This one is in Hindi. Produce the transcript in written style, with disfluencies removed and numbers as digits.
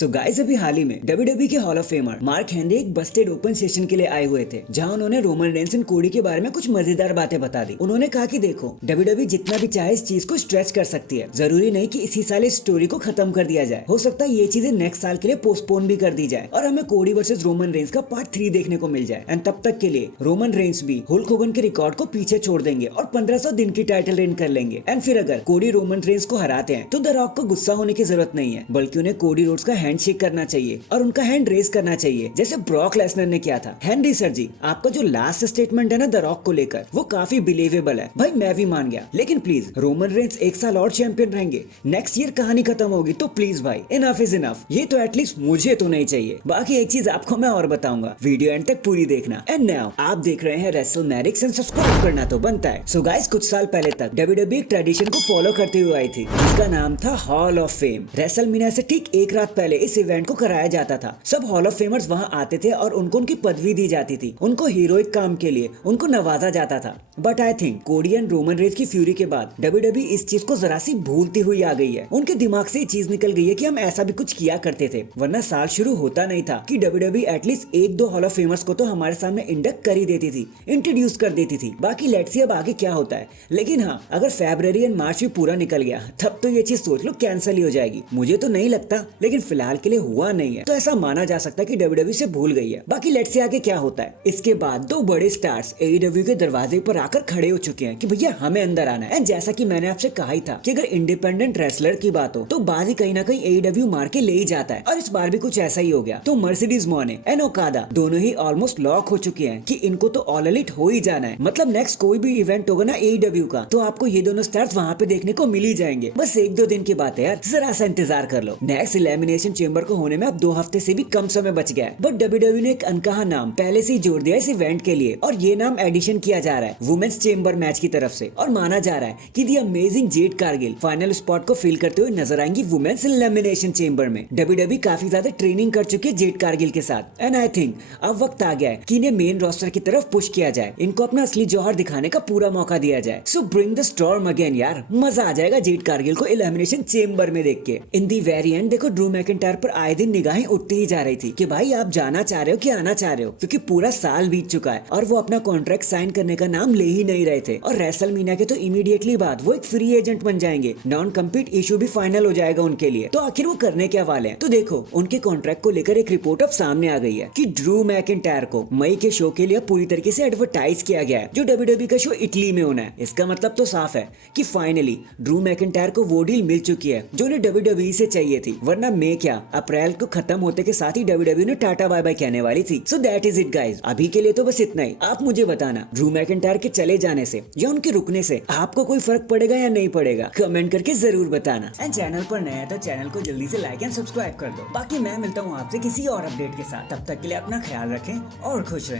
सो गाइस अभी हाल ही में WWE के hall of famer mark Henry एक बस्टेड ओपन सेशन के लिए आए हुए थे, जहां उन्होंने रोमन रेंस एंड कोडी के बारे में कुछ मजेदार बातें बता दी। उन्होंने कहा कि देखो WWE जितना भी चाहे इस चीज को स्ट्रेच कर सकती है, जरूरी नहीं कि इसी साल इस स्टोरी को खत्म कर दिया जाए। हो सकता है ये चीजें नेक्स्ट साल के लिए पोस्टपोन भी कर दी जाए और हमें कोडी वर्सेस रोमन रेंस का पार्ट 3 देखने को मिल जाए। एंड तब तक के लिए रोमन रेंस भी हुल्क होगन के रिकॉर्ड को पीछे छोड़ देंगे और 1500 दिन की टाइटल रेन कर लेंगे। एंड फिर अगर कोडी रोमन रेंस को हराते हैं तो द रॉक को गुस्सा होने की जरूरत नहीं है, बल्कि उन्हें कोडी रोड्स का हैंडशेक करना चाहिए और उनका हैंड रेस करना चाहिए, जैसे ब्रॉक लेसनर ने किया था। हेनरी सर जी, आपका जो लास्ट स्टेटमेंट है ना द रॉक को लेकर, वो काफी बिलीवेबल है भाई, मैं भी मान गया। लेकिन प्लीज रोमन रेंस एक साल और चैंपियन रहेंगे, नेक्स्ट ईयर कहानी खत्म होगी, तो प्लीज भाई इनफ इज इनफ। ये तो एटलीस्ट मुझे तो नहीं चाहिए। बाकी एक चीज आपको मैं और बताऊंगा, वीडियो एंड तक पूरी देखना। एंड नाउ आप देख रहे हैं रेसलमैनिक्स एंड सब्सक्राइब करना तो बनता है। सो गाइस कुछ साल पहले तक WWE एक ट्रेडिशन को फॉलो करते हुए आई थी, जिसका नाम था हॉल ऑफ फेम। रेसलमेनिया से ठीक एक रात पहले इस इवेंट को कराया जाता था। सब हॉल ऑफ फेमर्स वहां आते थे और उनको उनकी पदवी दी जाती थी। उनको हीरोइक काम के लिए उनको नवाजा जाता था। बट आई थिंक कोडी एंड रोमन रेंस की फ्यूरी के बाद WWE इस चीज को जरा सी भूलती हुई आ गई है। उनके दिमाग से ये चीज निकल गई है कि हम ऐसा भी कुछ किया करते थे, वरना साल शुरू होता नहीं था कि WWE एटलीस्ट एक दो हॉल ऑफ फेमर्स को तो हमारे सामने इंडक्ट कर ही देती थी, इंट्रोड्यूस कर देती थी। बाकी लेट्स सी अब आगे क्या होता है। लेकिन हाँ, अगर फरवरी एंड मार्च भी पूरा निकल गया तब तो ये चीज सोच लो कैंसिल ही हो जाएगी। मुझे तो नहीं लगता, लेकिन फिलहाल के लिए हुआ नहीं है, तो ऐसा माना जा सकता है कि WWE से भूल गई है। बाकी लेट्स से आगे क्या होता है। इसके बाद दो बड़े स्टार्स AEW के दरवाजे पर आकर खड़े हो चुके हैं कि भैया हमें अंदर आना है। जैसा कि मैंने आपसे कहा ही था कि अगर इंडिपेंडेंट रेसलर की बात हो तो बाजी कहीं ना कहीं AEW मार के ले ही जाता है, और इस बार भी कुछ ऐसा ही हो गया। तो मर्सिडीज मोने एंड ओकादा दोनों ही ऑलमोस्ट लॉक हो चुके हैं कि इनको तो ऑल एलिट हो ही जाना है। मतलब नेक्स्ट कोई भी इवेंट होगा ना AEW का, तो आपको ये दोनों स्टार्स वहाँ पे देखने को मिल ही जाएंगे। बस एक दो दिन की बात है यार, जरा सा इंतजार कर लो। नेक्स्ट एलिमिनेशन चेंबर को होने में अब 2 हफ्ते से भी कम समय बच गया है, बट WWE ने एक अनकहा नाम पहले से ही जोड़ दिया इस इवेंट के लिए, और ये नाम एडिशन किया जा रहा है वुमेन्स चेंबर मैच की तरफ से। और माना जा रहा है कि दी amazing Jade Cargill final spot को फिल करते हुए नजर आएंगी वुमेन्स एलिमिनेशन चेंबर में। WWE काफी ज्यादा ट्रेनिंग कर चुकी है जेड कारगिल के साथ, एंड आई थिंक अब वक्त आ गया है कि इन्हें मेन रोस्टर की तरफ पुश किया जाए, इनको अपना असली जौहर दिखाने का पूरा मौका दिया जाए। सो ब्रिंग द स्टॉर्म अगेन यार, मजा आ जाएगा जेड कारगिल को एलिमिनेशन चेंबर में देख के। इन दी वेरी एंड देखो ड्रू मैकिंटायर पर आए दिन निगाहें उठती ही जा रही थी कि भाई आप जाना चाह रहे हो कि आना चाह रहे हो, क्योंकि पूरा साल बीत चुका है और वो अपना कॉन्ट्रैक्ट साइन करने का नाम ले ही नहीं रहे थे। और रेसलमेनिया के तो इमीडिएटली बाद वो एक फ्री एजेंट बन जाएंगे, नॉन कम्पीट इशू भी फाइनल हो जाएगा उनके लिए। तो आखिर वो करने क्या वाले हैं? तो देखो उनके कॉन्ट्रैक्ट को लेकर एक रिपोर्ट अब सामने आ गई है कि ड्रू मैकिंटायर को मई के शो के लिए पूरी तरीके से एडवर्टाइज किया गया है, जो WWE का शो इटली में होना है। इसका मतलब तो साफ है कि फाइनली ड्रू मैकिंटायर को वो डील मिल चुकी है जो उन्हें WWE से चाहिए थी, वरना मई क्या अप्रैल को खत्म होते के साथ ही WWE ने टाटा बाय बाय कहने वाली थी। So that is it guys, अभी के लिए तो बस इतना ही। आप मुझे बताना ड्रू मैकिंटायर के चले जाने से या उनके रुकने से आपको कोई फर्क पड़ेगा या नहीं पड़ेगा, कमेंट करके जरूर बताना। एंड चैनल पर नया है तो चैनल को जल्दी से लाइक एंड सब्सक्राइब कर दो। बाकी मैं मिलता हूँ आपसे किसी और अपडेट के साथ, तब तक के लिए अपना ख्याल रखें और खुश रहें।